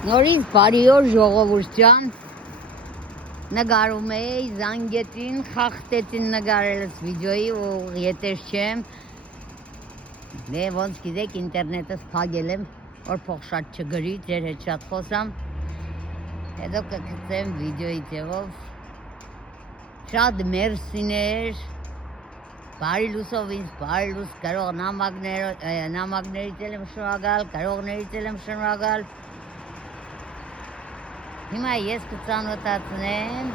Նորից բարի օր ժողովուրդ ջան, նկարում էի զանգետին, խախտեցին նկարելս վիդեոյի ու եթեր չեմ, դե ոնց գիտեք ինտերնետս փակել եմ, որ փող շատ չգրի, ձեր հետ շատ խոսամ, հետո կգցեմ վիդեոյի ձևով, շատ մերսիներ, բարի լուսով ինձ, բարի լուս, կարող նամակներից էլ եմ շնորհակալ, կարողներից էլ եմ շնորհակալ։ Հիմա ես կծանոթացնեմ,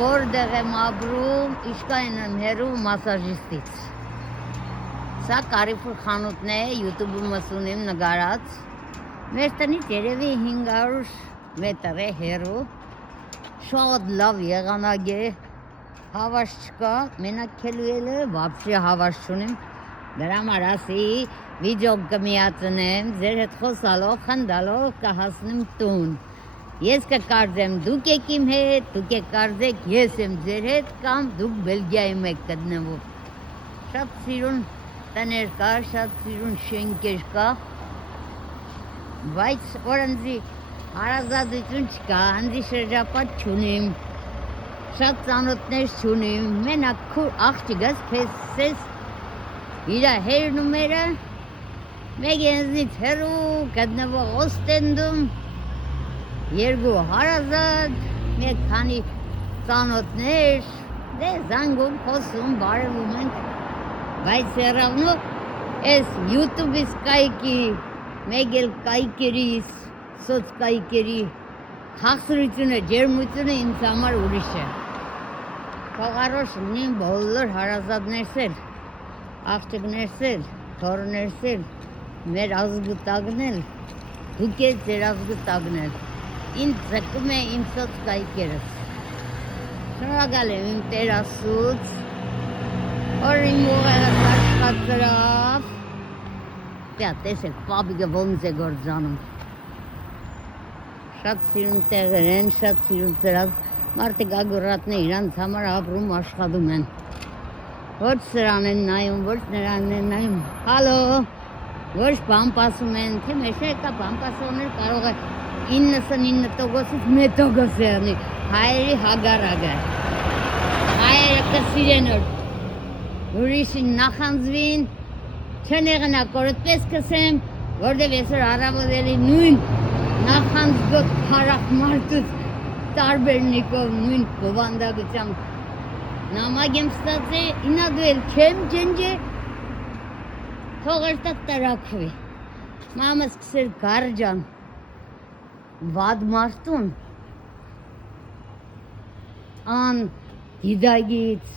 որտեղ եմ ապրում, ինչքան եմ հեռու մասաժիստից։ Սա Կարիֆուր խանութն է, YouTube-ում ասունեմ նկարած։ Մեր տնից երևի 500 մետր է հեռու։ Շատ լավ եղանակ է, հավաս չկա, մենակ քելուելը վաբշե հավաս չունեմ։ Դրա համար ասի վիդեո կմիացնեմ, ձեր հետ խոսալով, խնդալով կհասնեմ տուն։ Ես կկարծեմ դուք եք իմ հետ, դուք եք կարծեք ես եմ ձեր հետ կամ դուք Բելգիայում եք գտնվում։ Շատ սիրուն տներ կա, շատ սիրուն շենքեր կա, բայց օրենքի հարազատություն չկա, անձի շրջապատ չունիմ, շատ ծանոթներ չունիմ, մենակ քուր աղջիկս պես իրա հերնումերը, մեկ ինձնից հեռու գտնվող Օստենդում, երկու հարազատ, մեկ քանի ծանոթներ, դե զանգում, խոսում, բարևում ենք, բայց սերավնու ես YouTube-ից կայքի, մեկ էլ կայքերիս, սոցկայքերի խաղսրությունը, ջերմությունը ինձ համար ուրիշ է։ Թողարոշ ունիմ բոլոր հարազատներս էլ, աղջիկներս էլ, թոռներս էլ, մեր ազգու տակն էլ, դուք եք ձեր ազգու տակն էլ։ Ինձ ձգում է իմ սոցկայքերս։ Շնորհակալ եմ իմ Տեր Աստծուց, որ իմ ուղեղս աշխատրավ։ Դե տեսեք, պապիկը ոնց է գործանում։ Շատ սիրուն տեղեր են, շատ սիրուն ծրած մարդիկ ագորատներ իրանց համար ապրում աշխատում են։ Ոչ սրան են նայում, ոչ նրան են նայում։ Հալո, ոչ բամպասում են, թե մեջը բամպասողներ կարող է 99%-ից 1% եղնի, հայերի հագարագը։ Հայերը կսիրեն որ ուրիշին նախանձվին, չեն եղնա կորոտպես կսեմ, որտև եսօր առավոտելի նույն նախանձգոտ հարախ մարդուց տարբերնիկով նույն բովանդակությամբ նամակ եմ ստացել, ինա դու էլ չեմ ջնջե, թողեր տա տրակվի։ Մամը սկսել գարջան, վադ մարդուն, ան դիդագից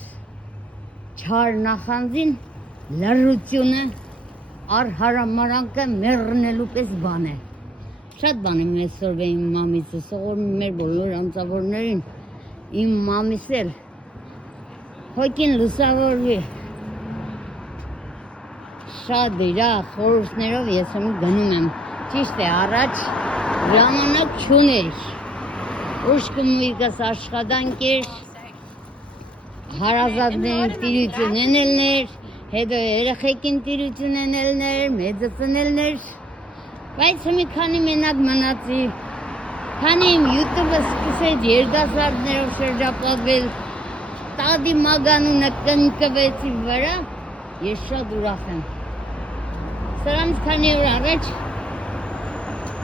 չար նախանձին լրությունը արհարամարանկը մեռնելու պես բան է։ Շատ բան եմ այսօրվե իմ մամիցը, սողորում մեր բոլոր անձավորներին, իմ մամիս էլ, հոգին լուսավորվի, շատ իրա խորհուրդներով ես եմ գնում եմ, ճիշտ է առաջ ժամանակ չուներ, ուշքը մույկս աշխատանք էր, հարազատներին տիրություն ենելներ, հետո երեխեքին տիրություն ենելներ, մեծը ծնելներ, բայց մի քանի մենակ մնացի, քանի իմ YouTube-ը սկսեց երիտասարդներով շրջապատվել, տադի մագանունը կնկվեցի վրա, ես շատ ուրախ եմ։ Սրանց քանի օր առաջ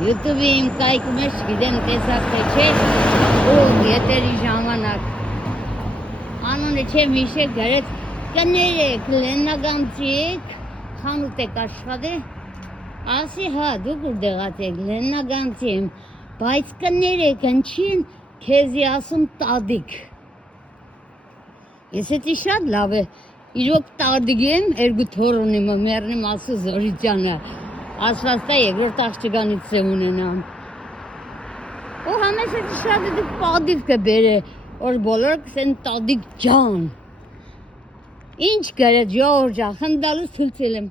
YouTube-ի իմ կայքում է, չգիտեմ տեսակ թե չէ, ու եթերի ժամանակ։ Անունը չեմ հիշել, գրեց կներեք, լեննագանցի եք, խանութ եք աշխատել, ասի հա, դուք ուր դեղացեք, լեննագանցի եմ, բայց կներեք, ընչին քեզի ասում տադիկ։ Ես էտի շատ լավ է, իրոք տադիկ եմ, երկու թոր ունիմ, մեռնեմ ասու զորիչանը, ասված տա երկրորդ աղջկանից եմ ունենամ։ Ու համես էտի շատ էտի տադիկ կբեր է, որ բոլոր կսեն տադիկ ջան։ Ինչ գրեց ժողորջա, խնդալուս թույլցել եմ։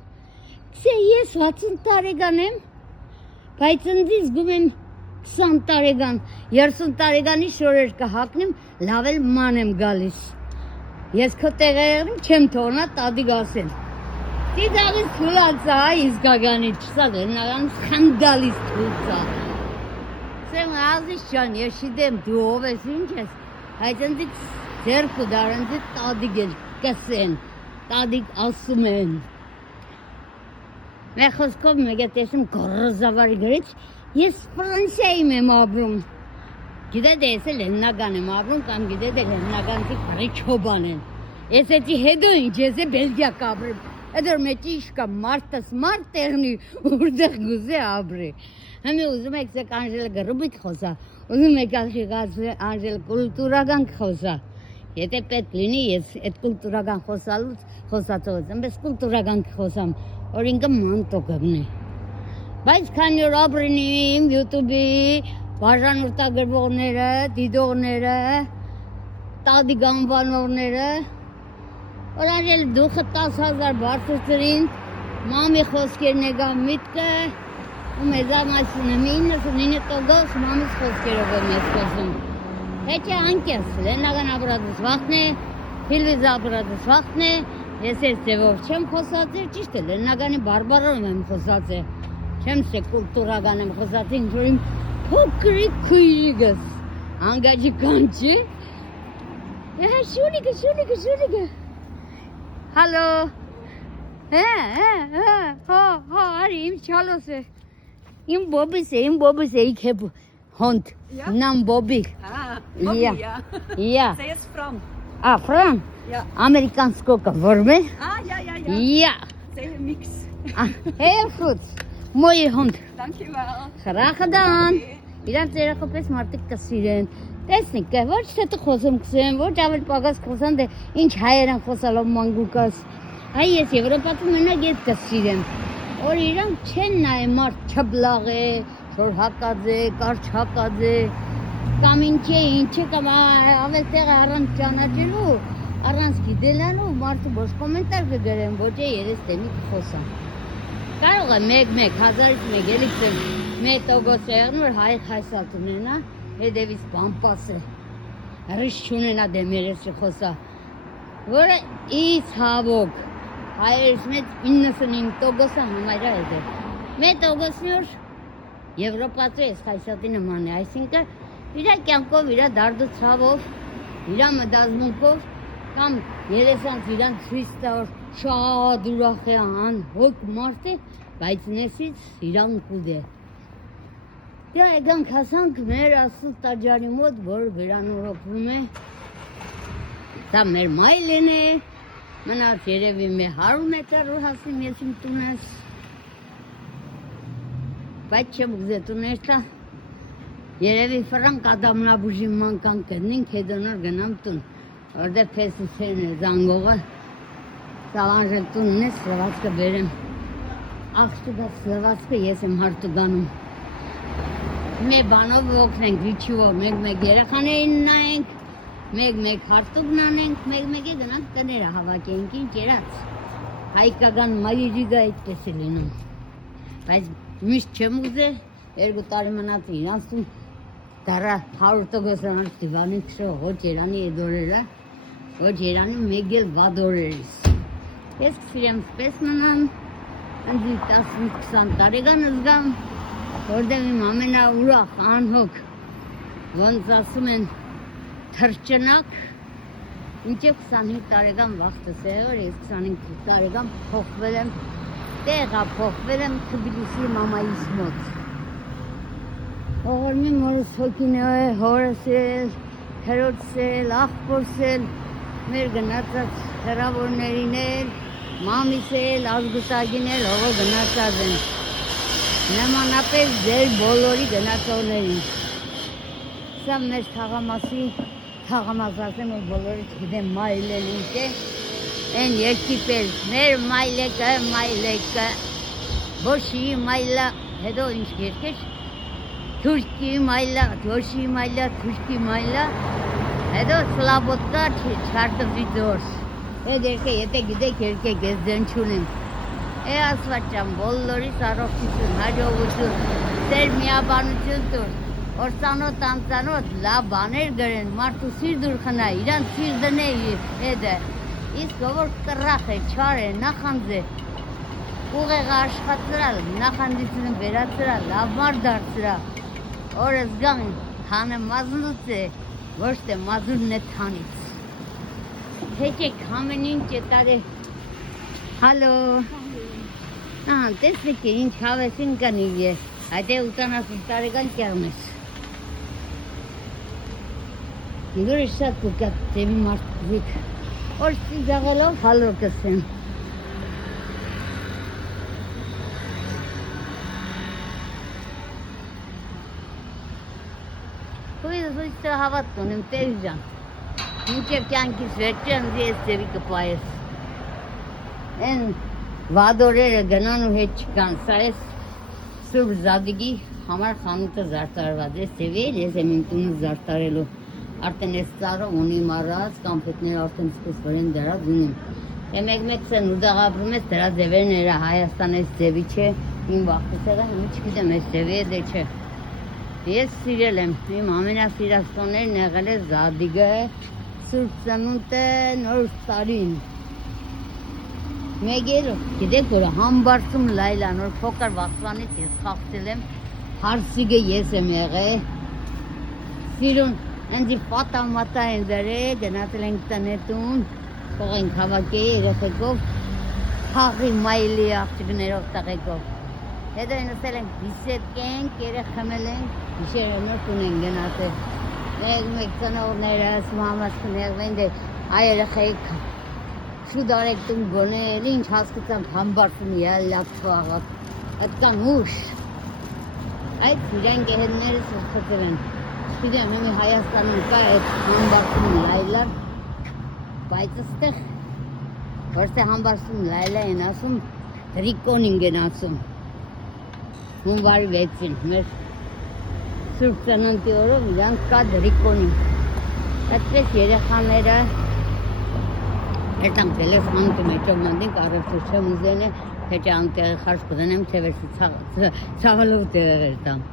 Կսե ես 60 տարեկան եմ, բայց ընձի զգում եմ 20 տարեկան, 30 տարեկանի շորեր կհակնեմ, լավ էլ ման եմ գալիս։ Ես քո տեղը եղնեմ, չեմ թողնա տադիկ ասել։ Դիդաղից թուլացա, իսկականից չսա դերնական խնդալից թուլցա։ Սեմ ազիս ջան, ես չգիտեմ դու ով ես, ինչ ես։ Այդ ընդ ձերքը դարընդ տադիկ են կսեն, տադիկ ասում են։ Մեր խոսքով մեկ է տեսնում գորզավարի գրից, ես Ֆրանսիայում եմ ապրում։ Գիտեք ես Լեննագան եմ ապրում կամ գիտեք Լեննագանցի բարի չոբան են։ Ես էդի հետո ինչ ես Բելգիա կապրեմ։ Էդոր մեջի իշկա մարտս մարտ տեղնի որտեղ գուզե ապրի։ Համի ուզում եք սեք Անժելը գրուբիտ խոսա, ուզում եք Անժելը կուլտուրական խոսա։ Եթե պետք լինի ես այդ կուլտուրական խոսացողից, ըմպես կուլտուրական խոսամ, որ ինքը մանտո կգնի։ Բայց քանի որ ապրինիմ YouTube-ի բաժանորդագրվողները, դիտողները, տադիկ անվանողները, որ Անժել դուխը 10,000 բարձրին, մամի խոսքերն եկա միտքը, ու մեզամասինը 99% մամիս խոսքերով եմ ես խոսում։ Հեչ է անկես, Լեննագան ապրածս վախն է, Փիլվիզ ապրածս վախն է, ես ես ձևով չեմ խոսացել, ճիշտ է, Լեննագանի բարբարով եմ խոսացել, չեմ սե կուլտուրական եմ խոսացել, ինչ-որ իմ փոքրիկ քույրիկս, անգաջի կանչի, շունիկը, հալո, արի, իմ չալոս է, իմ բոբիս է, ik heb hond, naam Bobby. Bobby, Ja. Ja. Zij is Fran. Fran? Ja. Amerikaans koken voor me? Ja. Ja. Zij is een mix. Heel goed. Mooie hond. Dankjewel. Graag gedaan. Իրան ծերախոպես մարդիկ կսիրեն։ Տեսնիք, ոչ թե դու խոսում կսեմ, ոչ ավել պակաս խոսան, դե ինչ հայեր են խոսալով մանգուկաս։ Հայ ես Եվրոպայում մենակ ես կսիրեմ։ Որ իրանք չեն նայում մարդ չբլաղ է, որ հակած է, կարճ հակած է, կամ ինչ է, կամ ավել տեղը առանց ճանաչելու, առանց գիտելանու, մարդը ոչ կոմենտար կգրեն, ոչ է երես տեմի կխոսան։ Կարող է մեկ, հազարից մեկ, էլիք եմ մեկ տոգոս եղն, որ հայ խայսատ ունենա, հետևից բամպաս է, հրիշ չունենա դեմ երես չխոսա, որը իս հավոք, հայերս մեծ 99%-ը համայրա հետև։ Մեկ տոգոսն որ Եվրոպացու ես խայսատի նման է, այսինքն իրա կյանքով, իրա դարդուցավով, իրա մտազմունքով, կամ երեսանց իրան ցույց տա որ շատ ուրախ է անհոգ մարդ է, բայց նեսից իրան կուդ է։ Դե եկանք հասանք մեր Ասուտ տաճարի մոտ, որ վերանորոգվում է։ Դա մեր մայլեն է, մնաց երևի մեր 100 մետր ու հասնեմ ես իմ տունես։ Բայց չեմ ուզե տուներ տա, երևի Ֆրանկ Ադամնաբուժի մանկան կդնինք, հետո նոր գնամ տուն, որտեղ փեսուսեն է զանգողը, Սավանժել տունն է, սլվացքը բերեմ, աղջիկա սլվացքը ես եմ հարտուգանում, մեր բանով ոգնենք, վիչիվով, մեկ երեխաներին նայենք, մեկ հարտուգն անենք, մեկ գնանք տները հավաքենք, ինչ երած, հայկական մայրիգա այդպես է լինում, բայց միշտ չեմ ուզե, 2 տարի մնաց իրանցում, դարա 100% դիվանին քշող, ոչ երանի էդ օրերը, ոչ երանի մեկ էլ վատ օրերից։ Ես կսիրեմ սպես մնամ, ընձի 15-20 տարեկան զգամ, որտեղ իմ ամենաուրախ, անհոգ, ոնց ասում են թրջնակ, ինչև 25 տարեկան վաղտս է, որ ես 25 տարեկան փոխվել եմ, տեղա փոխվել եմ Թբիլիսի մամայիս մոտ։ Ողորմի մորս հոգին է, հորս էլ, քրոջս էլ, աղբորս էլ, մեր գնացած հեռավորներին էլ, մամիս էլ, ազգուտագին էլ, ողո գնացած են։ Նմանապես ձեր բոլորի գնացողներին։ Սա մեր թաղամաս ասեմ, որ բոլորից գիտեմ մայլել ինչ է, են երկիպել, մեր մայլեկը, բոշի մայլա, հետո ինչ երկեր, թուրքի մայլա, թոշի մայլա, թուրքի մայլա, հետո սլաբոտկա չարտվի ձորս, հետ երկե, եթե գիտեք երկեք, ես ձեն չունեմ, ասված ճամ, բոլորիս առողջություն, հաջողություն, ձեր միաբանություն տուր, որ ծանոթ անծանոթ լավ բաներ գրեն, մարդու սիր դուր խնա, իրան սիր դնե հետը, իսկ որ կռախ է, չար է, նախանձ է, ուղեղը աշխատրալ, նախանդիցունը վերացրալ, լավ մարդ դարձրալ, օրս գան հանը մազնուց է, ոչ թե մազունն է թանից։ Հեչեք ամեն ինչ է տարի։ Հալո։ Տեսեք ինչ հավեսին կանի է, այդ է 80 տարեկան կեղմես։ Իգորը շատ կուկատ տեմի մարդիկ, որ սիգաղելով հալո կսեն։ Հույս հավատ կունեմ տեր ժան, մինչև կյանքիս վերջը ընձի ես ձևի կպայես։ Են վադորերը գնան ու հետ չկան, սա ես Սուրբ Զադիգի համար խանութը զարտարված, ես ձևի էլ ես եմ իմ տունը զարտարելու, արդեն ես ծառը ունի մարած, կամպետները արդեն սկսվոր են դրած ունիմ։ Մեկ սեն ուդաղ ապրում ես դրա ձևերն էրա Հայաստան ես ձևի չէ, իմ վախտուսեղը հիմի չգիտեմ ես ձևի է դե չէ։ Ես սիրել եմ, իմ ամենասիրասկոններն եղել է Զադիգը, Սուրբ Ծնունդը, Նոր տարին։ Մեկ էլ գիտեք որ համբարձում լայլան, որ փոքր վախտանից ես խաղցել եմ, հարսիգը ես եմ եղել, սիրուն, ընձի պատամատա են դրե, գնացել ենք տնետուն, փող ենք հավաքի երեխեքով, հաղի մայլի աղջիկներով տղեկով։ Հետո նստել ենք բիսեդք ենք, երեխ խմել ենք, գիշերը նոր տուն ենք գնացել։ Մեկ ծնողներս, մամասքն եղվեն դե այ երեխեք շուտ արեք տուն գոնել, ինչ հասկացանք համբարձում լավ չվաղակ, այդքան ուշ։ Այդ իրենք էհերներս խծել են, չգիտեմ հիմի Հայաստանում կա այդ համբարձում լայլար, բայց ստեղ ոչ թե համբարձում լայլա են ասում, ռիկոնինգ են ասում, հունվարի 6-ին, մեր Սուրբ Ծննդի օրով իրանք կա ռիկոնինգ, այդպես երեխաները Երտանք դելես անտում էջով նանդինք առևսուր չեմ ուզեն է, թե չէ անտեղի խարս կդնեմ, թե վերսի ծավալով տեղեր երտամ։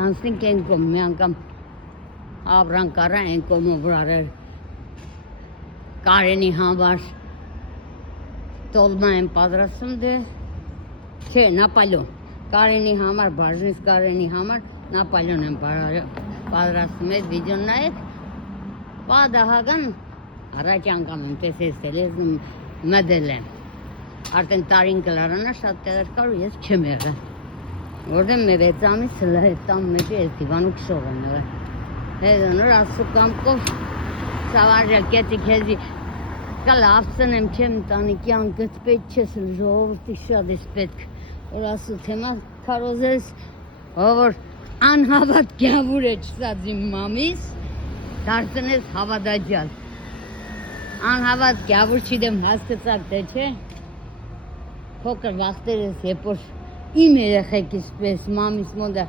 Հանսնինք են կոմ, մի անգամ աբրան կարա են կոմով վրարեր կարենի համար տոլմա են պատրասում դե, չէ, նապալյոն, կարենի համար, բաժնից կարենի համար, նապալյոն են պատրասում է, վիդյոն նայեք, Պադահագան առաջ անգամ եմ տեսել ես մդել եմ, արդեն տարին կլարանա շատ տեղեր կար ու ես չեմ եղել, որտեղ մեր 6 ամիս տան մեջ ես դիվանու քշող եմ եղել, հետո նոր ասու կամքով սավարժա կետի քեզի կալ ավցնեմ չեմ տանիքի անկած պետք չես ժողովրդի շատ ես պետք, որ ասու թեմա քարոզես, որ անհավատ գյավուր է չսած իմ մամիս, դարձնես հավադաջալ, անհավատ գյավուր չիդեմ հասկացակ թե չէ, փոքր վախտերս եբ որ իմ երեխեքիս պես մամիս մոնդա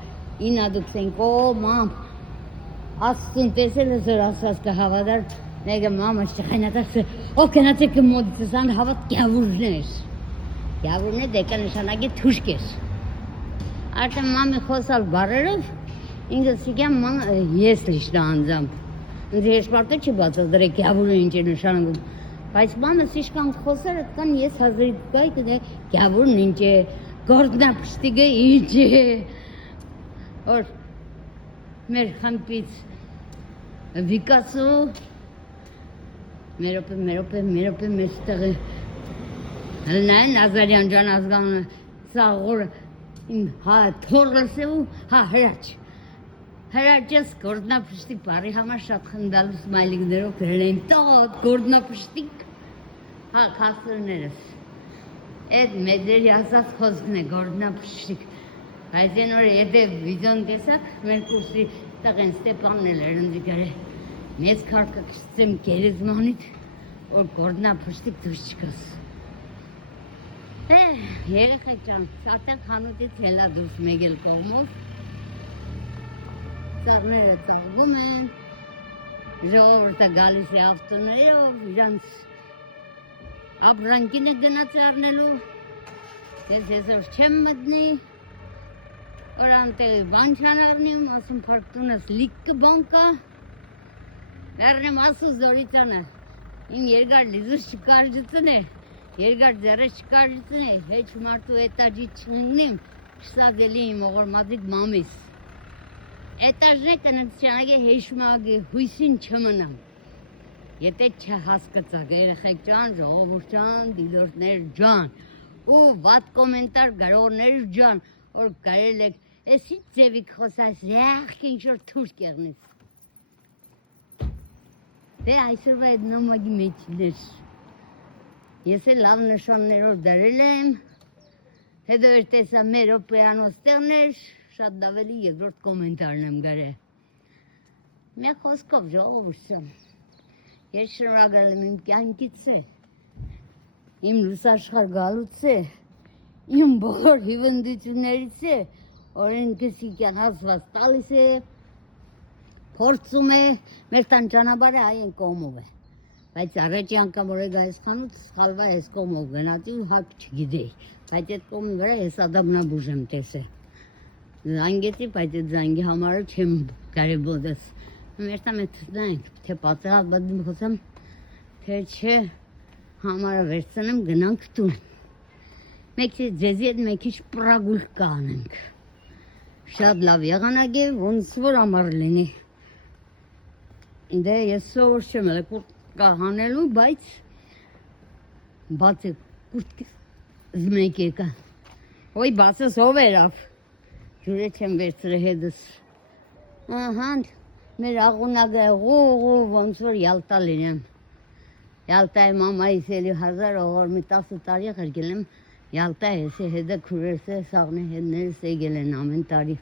ինադուքս ենք օ մամ, աստուն տեսել ես որ ասած կհավադար, նեգը մամաս չխայնատաս օ կնացեք մոդիցս անհավատ գյավուրն է դեկա նշանագի թուշկ էր, արդեն մամի խոսալ բարերով, ինգս սիգյամ ես լիշնա անձամբ, Ինձ հեշմարտը չի բացել դրեք գյավուրը ինչ է նշանակում, բայց մամս իշկան խոսար ատկան ես հազրի գայ կդե գյավուրն ինչ է, գորդնապշտիգը ինչ է, որ մեր խմպից վիկասու, մերոպե մեր ստեղը, հլնային Ազարյան ջան ազգանը սաղորը, թորլս է ու հրաչ, Հրաճս գորդնապշտիկ բարի համար շատ խնդալու սմայլիգներով գրել են տոտ, գորդնապշտիկ, կաստրներս, այդ մեդերի ասած խոսքն է գորդնապշտիկ, բայց են որ եթե վիդոն տեսակ, մեր կուրսի տաղ են Ստեպանն էլ երնդի գարե, մեզ կարկը կշծեմ գերեզմանիտ, որ գորդնապշտիկ դուր չկաս։ Երեխեք ճան, սատակ խանութից հելա դուրս մեկ էլ կողմով, Ծառները ծաղվում են, ժողովուրդը գալիս է ավտոներով, իրանց ապրանքին է գնաց առնելու, ես որ չեմ մտնի, որ անտեղի բան չան առնիմ, ասում պարկտունս լիքը բան կա, վերնեմ ասու զորիտանը, իմ երգար լիզուս չկարժծն է, երգար ձերը չկարժծն է, հեչ մարդու էտաջի չնգնիմ, Կշտագելի իմ ողորմածիկ մամիս։ Էտաժնե կնցյալագի հեշմագի հույսին չմնամ։ Եթե չհասկացաք երեխեք ջան, ժողովուրդ ջան, դիլորներ ջան, ու վատ կոմենտար գրողներ ջան, որ կարել եք, էսի ձևիկ խոսած, յախք ինչ-որ թուրք եղնից։ Դե այսօրվա այդ նամակի մեջներ։ Ես էլ լավ նշաններով դրել եմ, հետո էր տեսա մեր օպերանոց տեղներ, շատ դավելի երկրորդ կոմենտարն եմ գրել։ Մի խոսքով ժողովուրդ ջան, ես շնորհակալ եմ իմ կյանքից է, իմ լուսաշխար գալուց է, իմ բոլոր հիվանդություններից է, օրենքս իկյան ասված տալիս է, փորձում է, մեր տան ճանապարհը այն կողմով է, բայց առաջի անգամ որ եկա այս խանութ սխալվա այս կողմով գնացի ու հակ չգիտեի, բայց այդ կողմի վրա ես ադամնաբուժ եմ տեսել, զանգեցի, բայց այդ զանգի համարը չեմ կարևորես, մեր տան է թնայինք, թե պատրաստ բադում խոսամ, թե չէ համարը վերցնեմ գնանք տուն, մեկ ձեզի հետ մեկ քիչ պրագուլ կանենք, շատ լավ եղանակ է, ոնց որ ամառ լինի, դե ես սովոր չեմ էլ կուրտ հանելու, բայց բաց է կուրտ զմեկ եկա, ոյ բացս ով երավ, ջուրե չեմ վերցրել հետս, ահանդ, մեր աղունագը ղու ոնց որ յալտա լինեմ, յալտայի մամայիս էլի 1000 օղոր մի 10 տարի խրգել եմ, յալտա հեսի հետը քուրերս է, սաղնի հետներս եկել են ամեն տարի,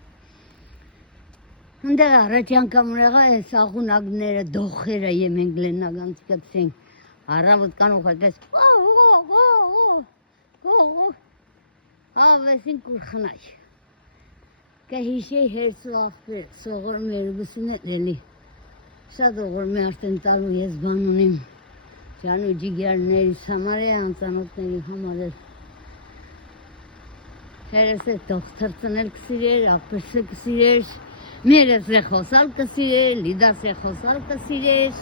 Հնդեղ առաջ անգամ ուրեղա ես աղունագները, դոխերը եմենք լեննագանց կծենք, առավոտ կան ու խոտես, ավեսին կուրխնայ, կհիշեի հերսու աղբեր, սողոր մեր գուսուն է լելի, շատ ողոր մի արդեն տարու ես բան ունիմ, Ջանու ջիգերներիս համար է, անծանոթների համար է, հերս է դոխթրծնել կսիրեր, աղբերսը կսիրեր, Մերս է խոսալ կսիրեր, լիդաս է խոսալ կսիրեր,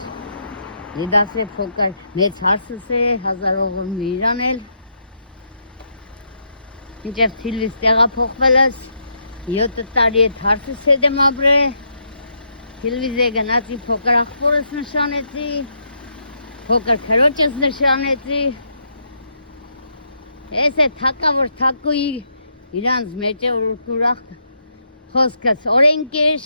լիդաս է փոքր մեծ հարսս է, 1000 օղոր մի իրանել, ինչև թիլվիս տեղափոխվել ես, 7 տարի էդ հարսս հետ եմ ապրել, թիլվիս է գնացի փոքր աղբորս նշանեցի, փոքր քրոջս նշանեցի, ես է թակավոր թակուի իրանց մեջ է ուրախ, Խոսքս օրենք էր,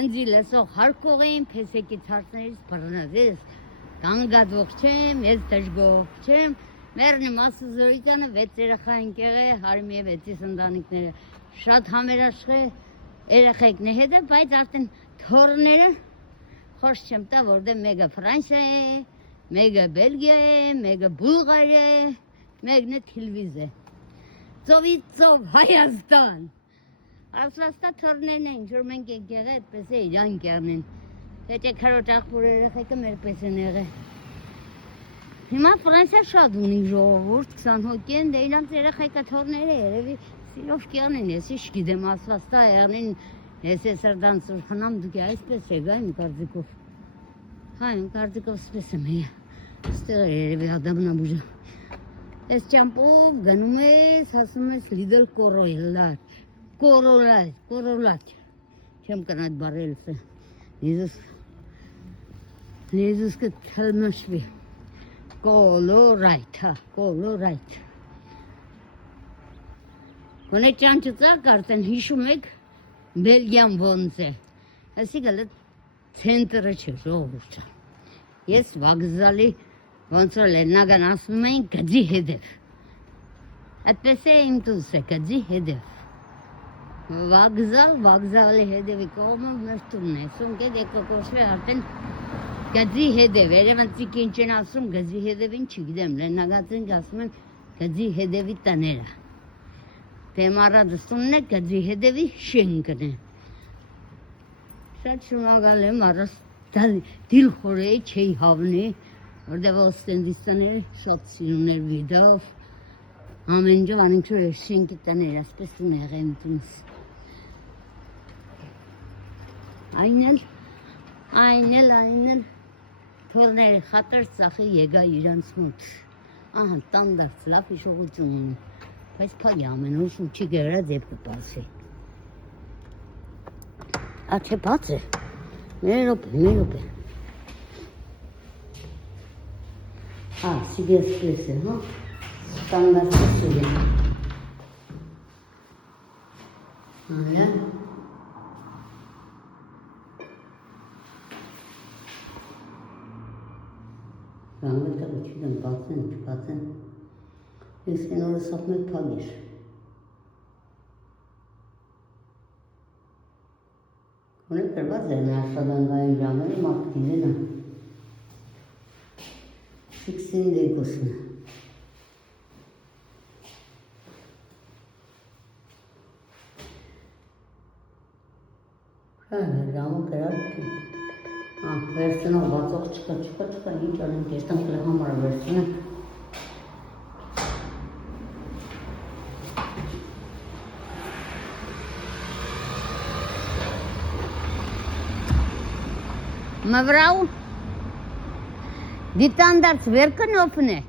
ընձի լսող հարկող եմ, պեսեկից հարցներից պրնազ, ես կանգադվող չեմ, ես դժգող չեմ, մերնի մասը զորիկանը 6 երեխա ընկեղ է, հարմի է 6-ի սնդանիքները, շատ համերաշխ է, երեխայքն է հետ է, բայց արդեն թորները խոշ չեմ տա, որդե մեկը Ֆրանսիա է, մեկը Բելգիա է, մեկը Բուլղարիա է, մեկն է Թիլվիզ է, ծովից ծով Հայաստան, Ասվածտա թորներն են, որ մենք եկեղ է, այդպես է իրան կերն են, հետե քարոտ աղբոր երեխայքը մեր պես են եղել, հիմա Ֆրանսիա շատ ունի ժողովուրդ, 20 հոգի են, դե իրանց երեխայքը թորները երևի սիրով կյան են, ես իչ գիտեմ ասվածտա եղնին, ես է սրդան սուրխնամ, դուք այսպես է գա իմ կարծիկով, հա իմ կարծիկով սպես եմ է, ստեղ է երևի ադամնաբուժը, ես ճամպով գնում ես, հասում ես լիդել կորոյլար, կորոլատ, չեմ կնայդ բարելս է, նեզուս կթլմշվի, կոլորայթ, Գոնե ճանչծակ արդեն հիշում եք, Բելգիան ոնց է, ասի գլը ցենտրը չէ, ժողովուրդ չա, ես վագզալի ոնց որ լեննագան ասում էին գծի հետև, այդպես է իմ տուս է, գծի հետև, վագզալի հետևի կողմը մեր տունն է, սունք էդ եկոկոշվե արդեն գծի հետև, երևանցիք ինչ են ասում գծի հետևին չգիտեմ, լեննագացենք ասում են գծի հետևի տները, թեմարադս տունն է գծի հետևի շենքն է, շատ շնորհակալ եմ առած դիլ խորեի չէի հավնի, որտեղ ոստենդիստաները շատ սիրուն էր վիդով, ամեն ջա անենք որ շենքի տներ, ասպես տուն եղեմ տունս, Այնել թորները խատր ծախի եկա իրանց մոտ, ահա տանդարց լավ հիշողություն ունի, Բայց փագի ամեն օր շուտ չի գերած եւ կպասի։ Աչե բաց է։ Մի րոպե։ Սիգես է, հա։ Ստանդարտ սուգ է։ Այա։ Ռանգը տա չգիտեմ, բացեն։ Ես են օրը սապ մեկ փագիր։ Ունեք կրված էր նա աշխատանքային ժամերի մարդ գիրեն է։ 16 դեկոսն է։ Ժամը կրար չի։ Վերցնող բացող չկա, ինչ անենք երտանք համար վերցնեմ։ Մավրաու, դի տանդարց վերքն օպն է։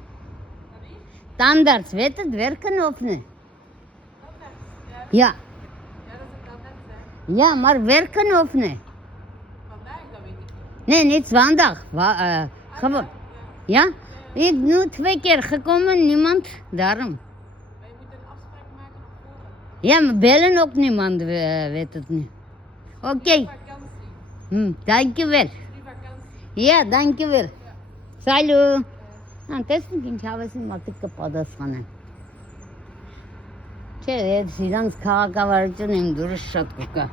Տանդարց վետը վերքն օպն է։ Ja, maar werken of nee? Vandaag, dat weet ik niet. Nee, niet vandaag. Gewoon. Ja? Ik nu 2 keer gekomen, niemand, daarom. Wij moeten een afspraak maken op voorhand. Ja, maar bellen ook niemand, weet het niet. Oké. Vakantie. Dankjewel. Die vakantie. Ja, dankjewel. Salut. Տեսնենք ինչ հավեսին մարդիկ կպատասխանեն։ Չէ, այդ իրանց քաղաքավարությունը իմ դուրս շատ կուկա։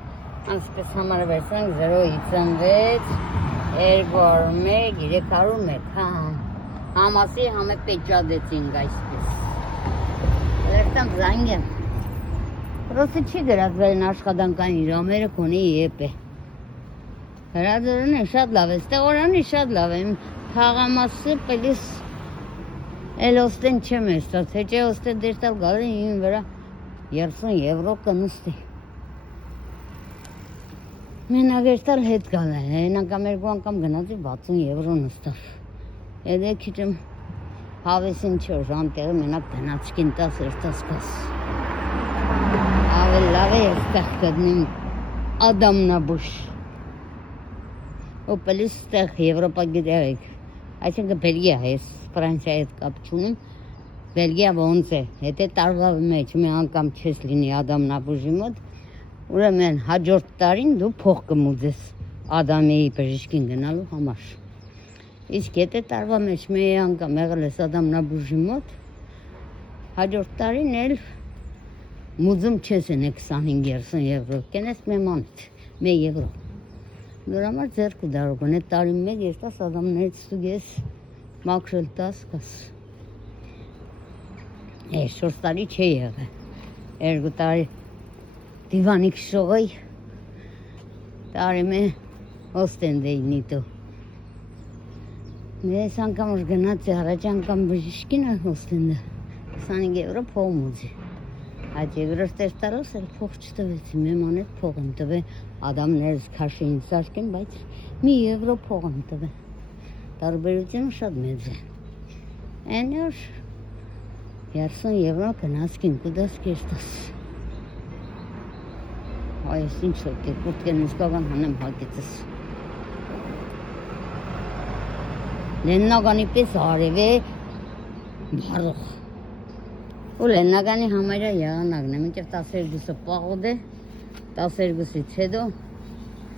Անցպես համարը վերցանք 056 201 301, հա։ Համասի համը պեջադեցինք այսպես։ Վերցամ զանգեմ։ Պրոսը չի գրակվել աշխատանքային իրամերը կոնի եպ է։ Հրադուրն է շատ լավ է, ստեղ օրանի շատ լավ է, թաղամասը պելիս էլ ոստեն չեմ է ստաց, հեչ է ոստեն դերտալ գալին իմ վրա 30 եվրո կնստի։ Մենագերտալ հետ գալ է, հենանգամ 2 անգամ գնացի 60 եվրո նստավ։ Եդ է քիչմ հավեսին չոր ժամտեղը մենակ գնաց կինտաս երտաս պաս։ Ավել լավ է երստեղ կդնիմ ադամնաբուշ։ Ու պելիս ստեղ Եվրոպա գիտեղեք, այսինքն Բելգիա է, ես Ֆրանսիայի հետ կապ չունեմ, Բելգիա ոնց է, եթե տարվա մեջ մի անգամ չես լինի ադամնաբուժի մոտ, ուրեմն հաջորդ տարին դու փող կմուծես ադամի բժշկին գնալու համար։ Իսկ եթե տարվա մեջ մի անգամ եղել ես ադամնաբուժի մոտ, հաջորդ տարին էլ մուծում չես ենե 25-30 եվրո, կենես մեմանից, 1 եվրո։ Դուր համար ձերք ու դարոգն է տարի մեկ երտաս ադամներից ստուգես մաքրել տաս կաս։ 4 տարի չի եղել, 2 տարի դիվանի կշողոյ, տարի մե ոստենդ էի նիտու։ Ես անգամ որ գնացի առաջ անգամ բժիշկին է ոստենդը, 25 եվրո փող մուծի։ Այդ եվրոս տեր տարոս էլ փող չտվեցի, մեման էտ փող եմ տվե, ադամներս քաշեին սաշկեն, բայց 1 եվրո փող եմ տվե։ Տարբերությունը շատ մեծ է։ Այն որ 30 եվրո կնասկին կուդաս կերտաս։ Այս ինչ ոք է, կուրտկեն իսկական հանեմ հակեցս։ Լեննագանի պես արև է մարող։ Ու լեննագանի համայրա եղանակն է, մինչև 12-ը պաղոդ է, 12-ից հետո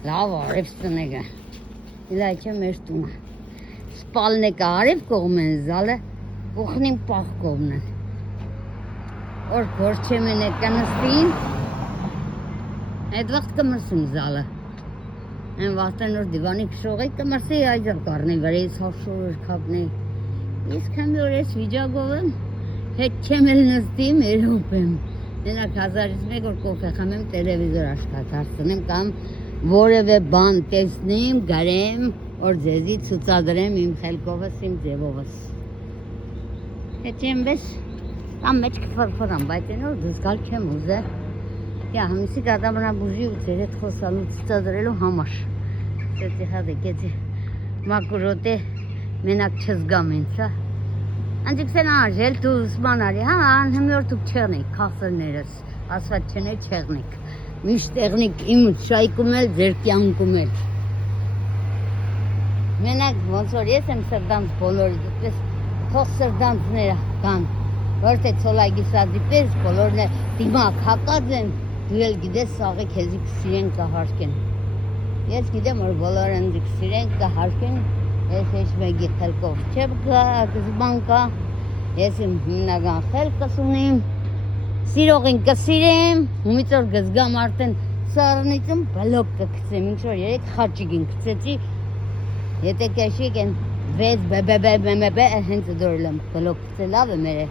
լավ արև ստնեգը։ Իլա իչը մեր տունը։ Սպալնեկը արև կողմ են զալը, ուխնին պաղ կողմն են։ Որ գոր չեմ են է կնստին, այդ վաղտ կմրսում զալը։ Են վաղտեն որ դիվանի կշող է կմրսի այջար կարնի վրեից հաշոր կապնի։ Իսկ համ որ ես վիջագով եմ, հետ չեմ էլ նստիմ երոպ եմ։ Նենակ 1000-ից մեկ որ կոֆե խամեմ տելևիզոր աշխատած հարցնեմ կամ որևէ բան տեսնեմ, գարեմ, որ ձեզի ցուցադրեմ իմ խելքովս, իմ ձևովս։ Հետ չեմ վես, կամ մեջ կփրփրամ, բայց են որ դուսկալ չեմ ուզե։ Ja, համիսի ադամնաբուժի ու ձեր հետ խոսալու ցուցադրելու համար։ Սեցի հադե կեցի մակուրոտե մենակ չզգամ ինձ, հա։ Անջիկսեն աժել դուսման արի, հա, անհմյորդուկ չեղնիկ, կասրներս, ասված չն է չեղնիկ, միշտ տեղնիկ իմ շայկում էլ, ձեր կյանքում էլ։ Մենակ ոնց որ ես եմ սրդանց բոլորի, դուպես թող սրդանցները կան, որ թե ծոլագի սադի պես բոլորն է դիմակ հակած են, դու էլ գիտես սաղի քեզի կսիրեն կահարկեն։ Ես գիտեմ, որ բոլորը ընձի կսիրեն կահարկեն, ես հեչ մեկի խելքով չեմ կա, գզման կա, ես իմ հիմնական խելքս ունիմ, սիրողին կսիրեմ, ումից որ գզգամ արդեն սարնիցում բլոկ կկցեմ, ինչ որ երեկ խաչիկին կցեցի, եթե կեշիկ են վեց բեբեբեբեբե հենց դորել եմ բլոկ կցել, լավ է մերը,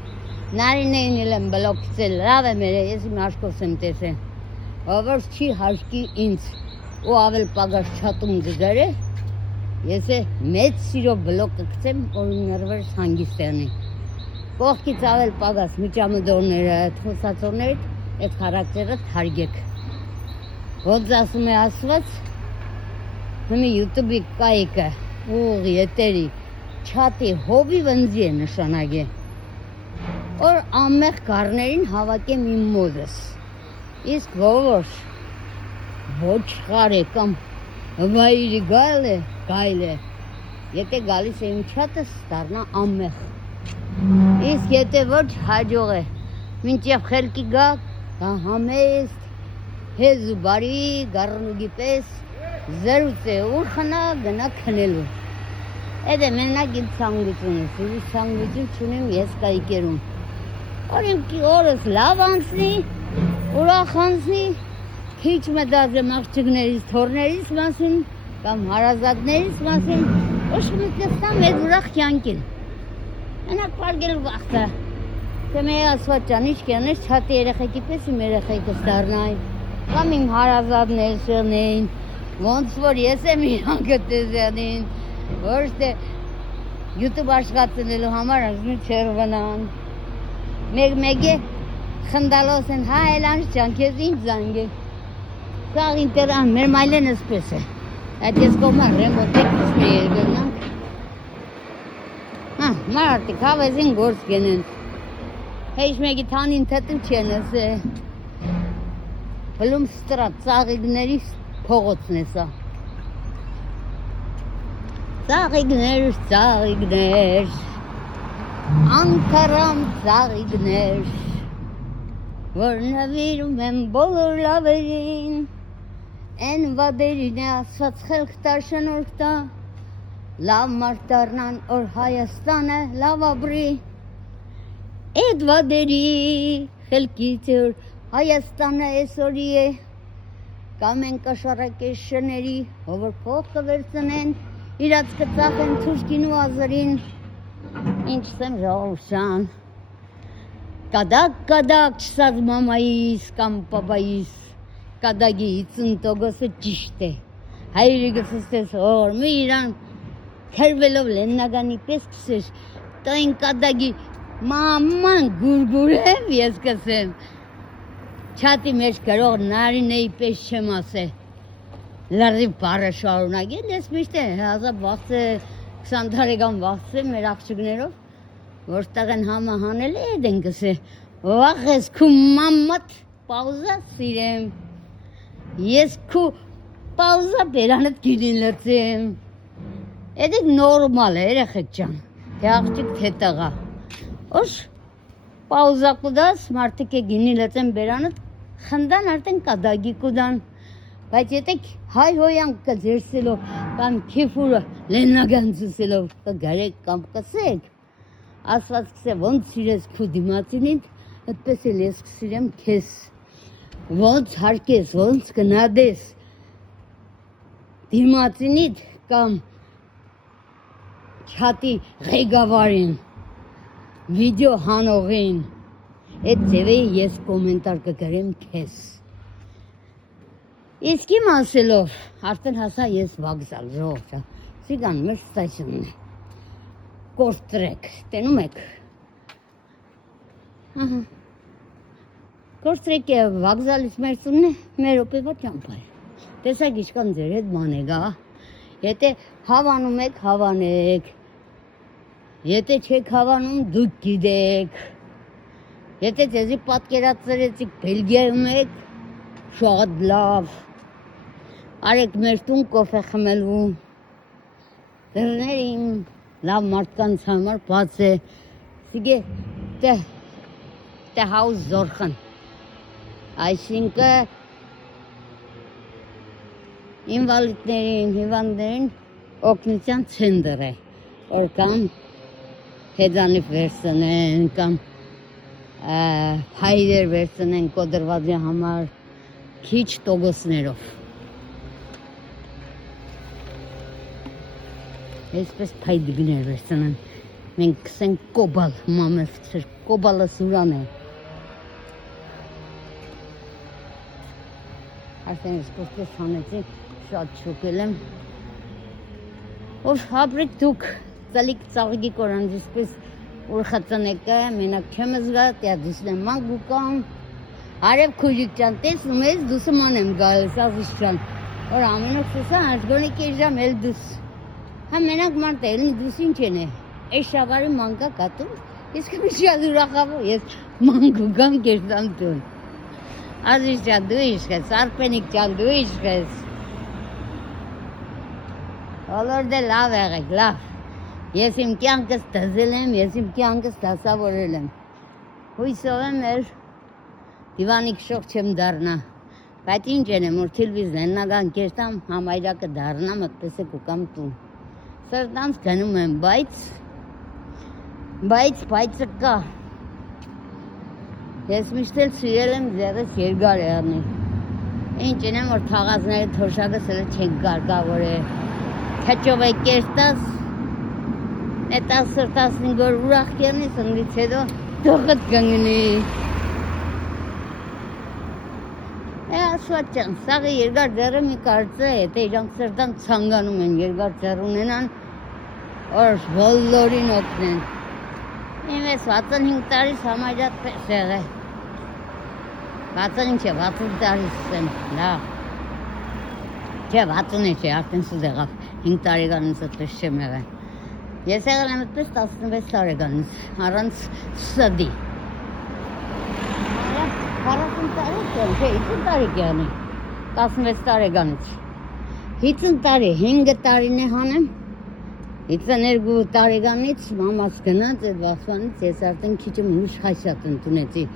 նարին էին եմ բլոկ կցել, լավ է մերը, ես իմ աշկոս եմ տեսել, որ չի հաշկի ինձ, ու ավել պագաշ չատում գգար է, ես է մեծ սիրով բլոկ կկցեմ, որ նրվերս հանգիստ անի, կողքից ավել պագաս միջամդորները, թոսացորները, այդ խարակտերը թարգեք, ոնց ասում է ասված, հմի յութուբի կայիկը, ուղ ետերի, չատի հովի վնձի է նշանագե, որ ամեղ կարներին հավակեմ իմ մոդս, իսկ որ ոչ խար է կամ վայրի գայլ է, եթե գալիս է իմ չատս դարնա ամեղ, իսկ եթե ոչ հաջող է, մինչև խելքի գա, համեստ, հեզ ու բարի, գարնուգի պես, զրուց է ուր խնա գնա քնելու, էդ է մենակ իմ ծանգությունս, ուրիշ ծանգություն չունեմ ես կայկերում, որ իմ օրս լավ անցնի, ուրախ անցնի, քիչ մտածեմ աղջիկներից, թորներից մասին, կամ հարազատներից մասին, ոչ մտնստամ այդ ուրախ կյանքին, մենակ պարգել վաղթա, թե մեկ ասված ճանիչ կյանես չատի երեխեքի պես իմ երեխեքս դարնային, կամ իմ հարազատներս եղնեին, ոնց որ ես եմ իրան գտեզյանին, ոչ թե յութուբ աշխատելու համար ազնի չերվնան, մեկ է խնդալոս են, հա էլանչ ճան, քեզ ինձ զանգ է, սաղ ինտերան, մեր մայլեն ասպես է, այդ ես կողմար ռեմոտեք կսմի երգնանք, մարարտիկ, հավեզին գործ գենեն, հեչ մեկի թանին թտու չեն ասե, բլում ստրատ, ծաղիգների փողոցն է սա, ծաղիգներ, անկարամ ծաղիգներ, որ նվիրում եմ բոլոր լավերին, են վադերին է ասված խելք տաշնորք տա, լավ մարդ դառնան, որ Հայաստանը լավ ապրի, էդ վադերի խելքից որ Հայաստանը այսօրի է, կամ են կաշարակես շների, որ փող կվերցնեն, իրաց կծախեն թուրքին ու ազերին, ինչ սեմ ժողովշան, կադակ չսած մամայիս կամ պապայիս, կադագի 50%-ը ճիշտ է, հայրիկս ստես որ մի իրան քերվելով լեննագանի պես կսեր, տային կադագի մաման գուրգուրեմ ես կսեմ, չատի մեջ գրող նարինեի պես չեմ ասե, լրիվ բարը շարունակել, ես միշտ է հազապ վաղց է, 20 տարեկան վաղց է մեր աղջիկներով, որտեղ են համահանել է էդ են կսե, վաղ ես քու մամատ պաուզա սիրեմ, ես քու պաուզա բերանըտ գինին լծեմ, էդ եք նորմալ է երեխեք ճան, թե աղջիկ թե տղա, ոչ պաուզա կուդաս, մարդիկ է գինի լծեմ բերանըտ, խնդան արդեն կադագի կուդան, բայց եթե հայ-հոյանք կձերսելով, կամ քիֆուրը լեննագան ծուսելով կգարեք կամ կսեք, ասված կսե ոնց սիրես քու դիմացինին, այդպես էլ ես կսիրեմ քեզ, ոնց հարկես, ոնց կնադես դիմացինիդ կամ չատի ղեկավարին, վիդեո հանողին, այդ ձևեի ես կոմենտար կգրեմ քեզ։ Իսկ իմ ասելով, արդեն հասա ես վագզալ, ժողովրդա, սիգան մեր ստացիոնն է, կորտրեք, տենում եք, կորտրեք է վագզալից մեր ծունն է, մեր օպևա ճամպա է, տեսակ իշկան ձեր հետ ման է գա, եթե հավանում եք, հավանեք, Եթե չեք հավանում, դուք գիտեք։ Եթե ձեզի պատկերացրեցիք Բելգիայում եք, շատ լավ։ Արեք մեր տուն կոֆե խմելու։ Դռներին լավ մարդկանց համար բաց է։ Սիգե տե հաուս զորխն։ Այսինքն ինվալիդներին, հիվանդներին օգնության ցենտր է, որ կամ հետանիվ վերցնեն, կամ փայլեր վերցնեն կոդրվածի համար քիչ տոկոսներով։ Այսպես փայլիկներ վերցնեն։ Մենք կսենք կոբալ, մամերցր, կոբալը սուրան է։ Արդեն իսկոստես հանեցի, շատ շոկել եմ։ Որ հաբրիկ դուք ծալիկ ծաղգի կորան դիսպես ուրխացանեկը, մենակ չեմ զգա, տյա դիսնեմ մանգուկան, արև քույրիկ ճան, տեսնում ես դուսը ման եմ գալիս, ազիս ճան, որ ամենոք սուսան, աշգոնի կեժամ էլ դուս, հա մենակ ման տելին դուս ինչ են է, այս շավարի մանգա կատում, ես կմիշյալ ուրախավոր, ես մանգուկան կեժդամ տուն, ազիս ճան դու իշկես, արպենիկ ճան դու իշկես, Ոլոր դե լավ եղեք, լավ, ես իմ կյանքս դզել եմ, ես իմ կյանքս դասավորել եմ, հույսով եմ մեր հիվանիկ շող չեմ դարնա, բայց ինչ են եմ, որ թիլվիզ նեննագան կերտամ, համայրակը դարնամ, ըտպես է կուկամ տուն, սրտանց գնում եմ, բայցը կա, ես միշտ էլ սիրել եմ ձեղս երկար է արնի, ինչ են եմ, որ թաղազները թոշակս էլ չենք կարգավոր է, Քաչով է կերտաս, էտա սրտասնի գոր ուրախ կերնի, սնդից հետո դողըտ գնգնի։ Ասված ճան, սաղը երկար ձերը մի կարծը է, թե իրանք սրտան ծանգանում են երկար ձեր ունենան, որ բոլորին օգնեն։ Իմ ես 65 տարիս համայրատ պես եղե։ 65 չէ, 60 տարիս եմ, լավ։ Չէ, 60 չէ, արդեն սուզ եղավ, 5 տարեկանից ըտպես չեմ եղել։ Ես եղել եմ ըտպես 16 տարեկանից, առանց սդի։ 40 տարի չեմ, չէ, 50 տարի կյանի, 16 տարեկանից։ 50 տարի, 5 տարին է հանեմ, 52 տարեկանից մամաս գնաց այդ վախվանից, ես արդեն քիչը մուշ խայսատ ընդունեցի։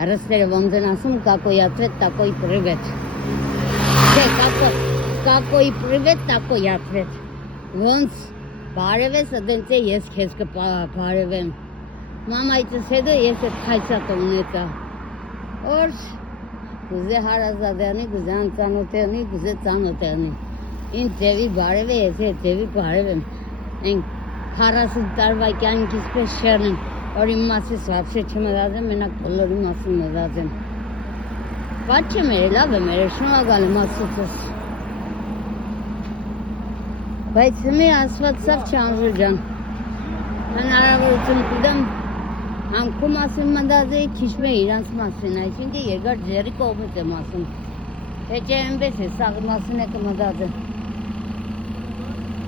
Հրստերը ոնց են ասում, կակոյացվեց, տակոյ պրիվետ։ Չէ, կակոյ պրիվետ, տակոյացվեց։ Ոնց բարև ես, ըդենց է ես քեզ կբարևեմ։ Մամայցս հետո ես այդ խայսատը ունեցա։ Որ գուզե հարազադյանի, գուզե անծանոթյանի, գուզե ծանոթյանի։ Ինձ ձևի բարև է, ես այդ ձևի բարև եմ։ Ենք 40 տարվա կյանքից պես չեղնեմ, որ իմ մասիս վաբշե չմտածեմ, մենակ բոլորի մասին մտածեմ։ Բայց չեմ էր, լավ եմ էր, շնորհակալ եմ Աստծուց։ Բայց մի ասված սավ չանժու ջան։ Հնարավորություն կուտեմ, համ քո մասին մտածեի, քիչ մե իրանց մասին, այսինքն երկար ձերի կողմից եմ ասում։ Թե չէ այնպես է, սաղ մասին է կմտածեմ։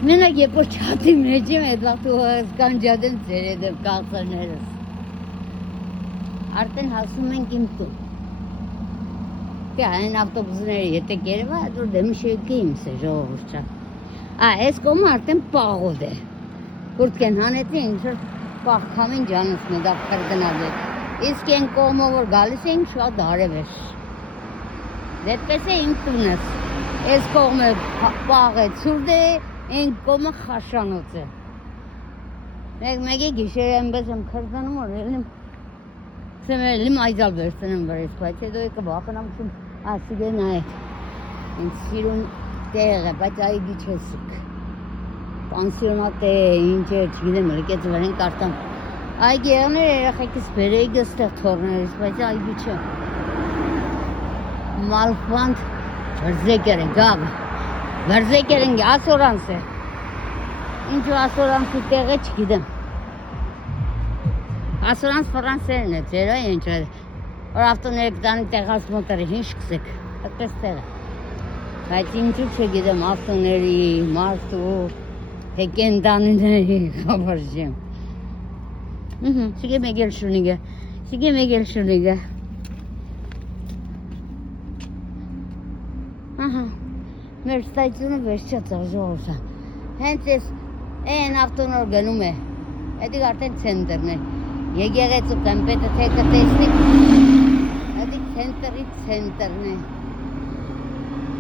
Մենակ երբ որ չաթի մեջ եմ, այդ վաղտ ու կանջադել ձեր հետև կաղցրներս։ Արդեն հասում ենք իմ տուն։ Կա այն ավտոբուսները եթե կերևա, այդ որ դեմի շեյքի իմ սե ժողովուրդ չա։ Այս կոմը արդեն պաղոդ է։ Կուրտկեն հանեցի, ինչ որ պաղքամին ջանուս մետավ կրգնալ է։ Իսկ են կոմը որ գալիս ենք շատ արև էր։ Դետպես է իմ տունս։ Այս կողմը պաղ է, ծուրդ է, այն կոմը խաշանոց է։ Մեկի գիշեր այնպես եմ կրգնում, որ էլիմ այզալ վերցնեմ վրես, բայց հետո եկը բախնամ շում, ասիգե նայեք, ինձ սիրուն տեղ է, բայց այգի չեսիք, պանսիոնատ է, ինչ է, չգիտեմ, լկեց վրեն կարտամ, այգի եղներ երախեկից բերեիգը ստեղ թորներիս, բայց այգի չէ, մալվանդ վրզեկեր է, գավ, վրզեկեր են ասորանս է, ինչու ասորանսի տեղ է չգիտեմ, ասորանս ֆրանսերն է, ձեր է ինչ է, որ ավտոները կտանի տեղաս մոտերը, ինչ կսեք, այդպես տեղ է, բայց ինչու չգիտեմ ավտոների, մարդու, թե կենտանիների խաբար չեմ, Sige me gel şunu. Sige me gel şunu. Ահա մեր ստացիոնը վերջացավ ժողովուրդը հենց էս այն ավտոնոր գնում է դա արդեն ցենտրն է եկեղեցու կամպետը թե կտեսնի դա ցենտրի ցենտրն է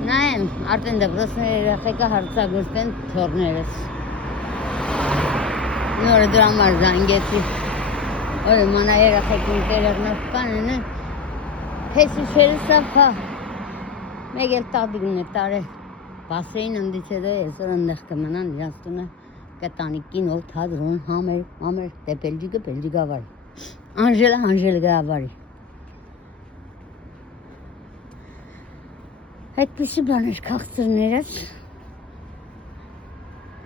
նայեմ արդեն դպրոցների երեխեքը հարցագործեն թորներս նորը դրա համար զանգեցի օր մանա երեխեքին տերերնով կանեն հեսուշերը սափա մեկ էլ տադիգն է տարել բասեին ընդից հետո այսօր ընդեղ կմնան իրանց տունը կտանիկին ով թադրուն համեր դե պելջիկը ավարի Անժելը ավարի այդպիսի բաներ քաղցրներս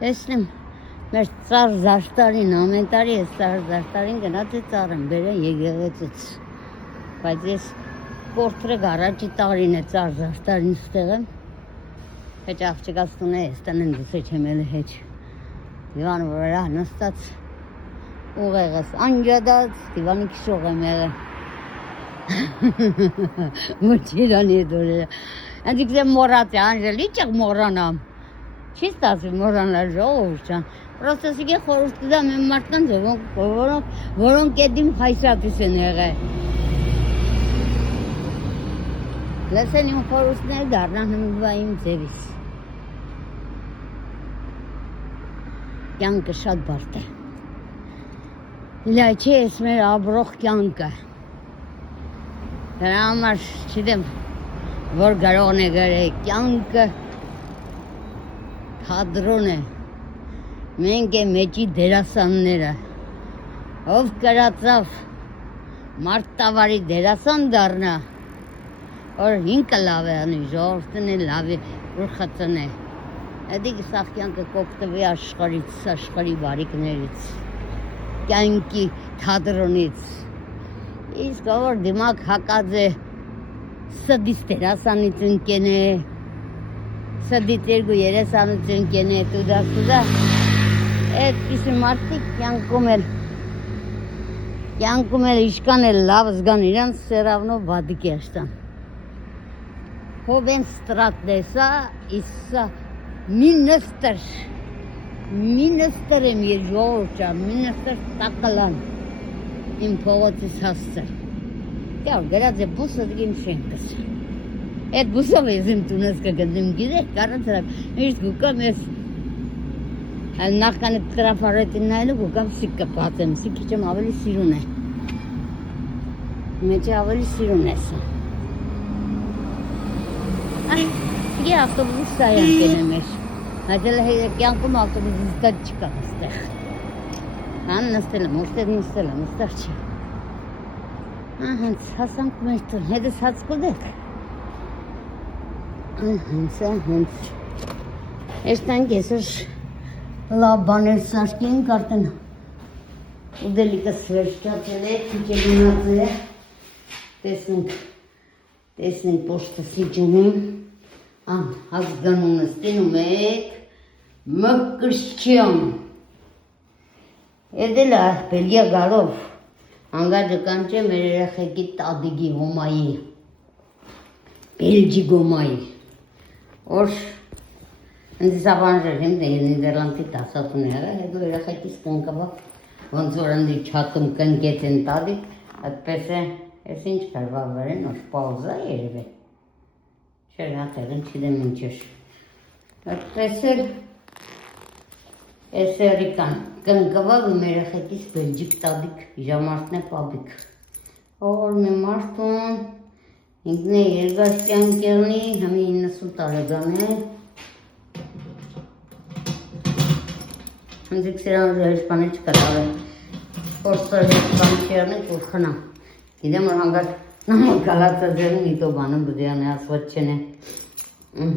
տեսնեմ մեր ծառ զաշտարին ամեն տարի ես ծառ զաշտարին գնաց է ծառ եմ բերեն եկեղեցուց բայց ես Portreg առաջի տարին է ծառ զաշտարին ստեղ եմ Հեչ աղջիկաց տուն է ստան են դուսեչ եմ էլ հեչ Դիվան վրա նստած ուղեղս անջադած դիվանի քշող եմ եղել Մուչիրանի է դորերը Անցիկ զեմ մորած է Անժել իչեղ մորանամ Չի ստացի մորանալ ժողովուրդ չան Պրոստը սիգե խորուստ կդամ եմ մարդկանց որոնք էդիմ խայսրատիս են եղել Լսեն իմ խորուսներ դարնան հմդվայիմ ձևիս Կյանքը շատ բարդ է Լա չի ես մեր աբրող կյանքը Դրա համար չիդեմ որ գարողն է գարե կյանքը թադրոն է Մենք է մեջի դերասանները Ով կրացավ մարտավարի դերասան դարնա Որ ինքը լավ է անի, ժողովուրդն է լավ է, որ խծն է Էդիկ սաղ կյանքը կոպտվի աշխարի բարիքներից Կյանքի թադրոնից Իսկ որ դիմակ հակած է Սդից տերասանից ընկեն է Սդից երգու երեսանից ընկեն է Տուդա Էդպիսի մարդիկ կյանքում էլ իշկան էլ լավ զգան իրանց սերավնով վադիկ է աշտան Հով են ստրատնեսա, իսա մինստր եմ ես ժողովուրդ չան, մինստր տակալան իմ փողոցից հասցր Կյավ գրած է բուսը դգին շենքս Էդ բուսով ես իմ տունես կգնդեմ գիզեք, կարանց հրակ Միշտ գուկամ ես նախքան էդ կրապարետին նայլու գուկամ սիկ կպացեմ, սիկ իչեմ ավելի սիրուն է Մեջը ավելի սիրուն է սա Սիգե ավտոբուս սայան կենեմ էր Հաջել է կյանքում ավտոբուսից դատ չկա նստեղ Հան նստել եմ, ուստեղ նստել եմ, ուստեղ չի Հենց հասանք մեր տուն, հետս հաց կուդեք Հենց Էստանք եսր լավ բաներ սարքենք արդեն Ուդելիկս վերջկացել է, քիչ է գնացել է Տեսնենք պոշտը սիջունում Հազգանունը ստենում եք մկրշչյոն Էդել է բելյա գալով Անգաջը կանչե մեր երեխեքի տադիգի հոմայի Բելջի գոմայի Որ Ինձ սավանժեր եմ դեգել նիդերլանդի տասատուն եղը Հետո երեխեքիս կնկվա Ոնց որ ընդի չատում կնկետ են տադիգ Այդպես է Ես ինչ կարվա վրեն, որ պաուզա երև է Չեր հատեղին չիդեմ ինչեր Այդպես էլ Ես էրիկան կնկվավ ու մեր ախետիս բելջիկ տադիք ժամարտն է պաբիք Որ մի մարդուն ինքն է երգաշկյան կեղնի Հմի 90 տարեգան է Հնդիկ սերան հրեշպանի չկատավ է Որսոր հրեշպանի չերնեք որ խնամ Գիտեմ որ հանգար կալացա ձերն իտո բանում բդյան է ասված չեն է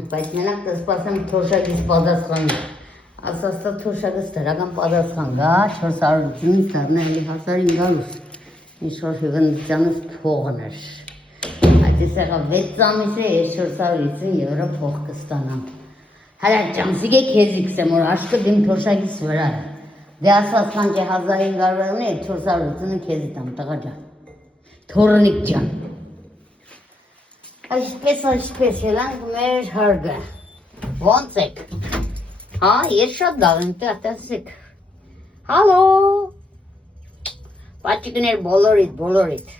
Բայց մենակ të սպասեմ թոշակից պատասխան Ասաստա թոշակից դրական պատասխան Գա 400 ծարնելի 1500 Ինչ-որ հիվնդությանս փողն էր Այդ ես եղա 6 ամիս է ես 450 եվրո փող կստանամ Հարա ճամսիկ է քեզի կսեմ որ աշկը դիմ թոշակից վրա Դե ասած քանջե 1500-ն է 400-ը քեզի տամ տղա ջան։ Թորնիկ ջան։ Այսպես ելանք մեր հարգը։ Ոնց եք։ Հա, ես շատ լավ եմ, տեսեք։ Հալո։ Պաճիկներ բոլորիդ։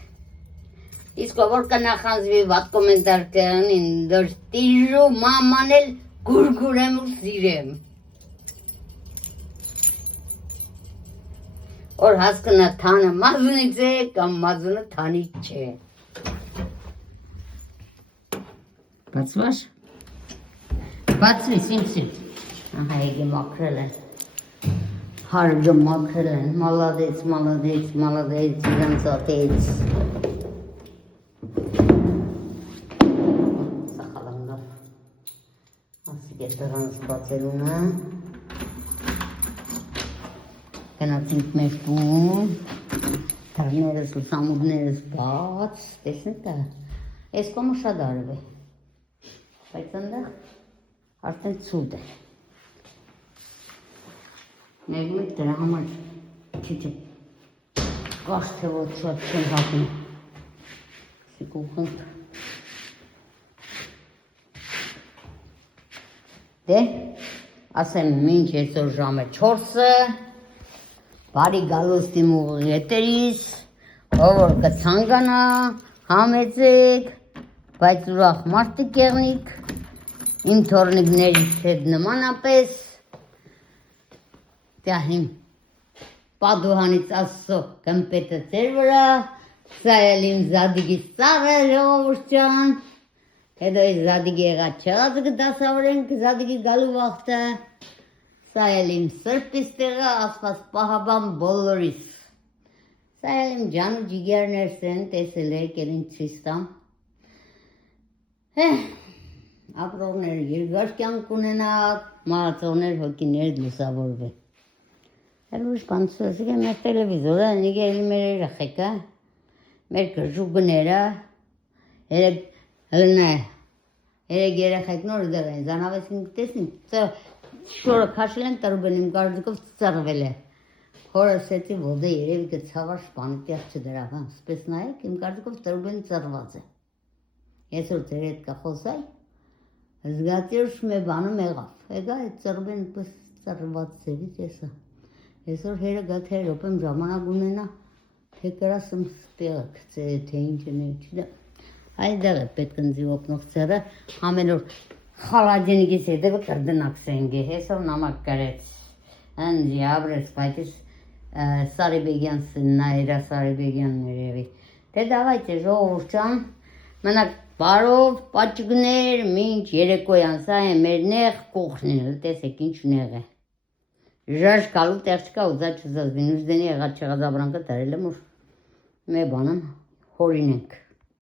Իսկ որ կնախանձվի վատ կոմենտար կան, դեռ տիժու մաման էլ գուրգուրեմ ու սիրեմ։ Որ հասկնա թանը մազնից է կամ մազունը թանից չէ։ Բացվաշ։ Բացվի, սիմսիմ։ Ահա եկի մաքրել են։ Հարգը մաքրել են, մալադեց, իրենց ատեց։ Սախալանգավ։ Ասիկ է տղանց բացելունը։ Գնացինք մեր տուն, թարներս ու սամուրներս բաց, տեսնեք ես կոմը շատ արև է, բայց ընդեղ արդեն ծուտ է, մեկ դրա համար քիչ կաշ թե ոչ շատ չեն հատում, սիկուխնք, դե, ասեմ մինչ այսօր ժամը 4-ը, բարի գալուստի մուղի հետերիս, որ կցանկանա, համեցեք, բայց ուրախ մարդիկ եղնիք, իմ թորնիկներից հետ նմանապես, տյահիմ պադուհանից ասսո կմպետը ծեր վրա, սա էլ իմ զադիգից ծառը ժողովուրդյան, հետո այս զադիգի եղած չեղածը կդասավորենք զադիգի գալու վաղթը, սա էլ իմ սրպիս տեղը ասված պահաբան բոլորիս, սա էլ իմ ջան ու ջիգերներս են, տեսել եք, էլ ինձ ցույց տամ, ապրողներ երկար կյանք ունենաք, մահացողներ հոգիներ լուսավորվեն, էլ ուրիշ բան սոսիկ է մեր տելևիզորը, նիգ էլի մեր երեխեքը, մեր կժուգները, երեք երեխեք նոր դեռ են, զանավեսին տեսնիք, շորը քաշել են տրուբեն իմ կարծիքով ծռվել է, հորս հետի ոդը երևի կցավար շպանի տեղ չդրավ, սպես նայեք իմ կարծիքով տրուբեն ծռված է, ես որ ձեր հետ կխոսայ, զգացի որ շմե բանը մեղավ, էգա այդ ծռբեն պես ծռված ձևի տեսա, ես որ հերը գա թե ռոպեմ ժամանակ ունենա, թե կրասմ տեղը կծե, թե ինչ է չիդա, այդեղ է պետք ընձի օգնող ծերը, ամեն որ խալաջենիքիս հետևը կրդնակսենք է, հեսով նամակ կարեց, ընձի աբրես, պայտիս Սարիբեգյան Նաիրա Սարիբեգյան ներևի, թե դավայց է ժողովուրդյան, մենակ բարով, պաճգներ, մինչ երեկոյան, սա է մեր նեղ կողքնին, տեսեք ինչ նեղ է, ժաշ կալու տեղ չկա ուզա չզազվին, ուժդենի եղած չեղած աբրանքը տարել եմ, որ մեր բանն հորին ենք,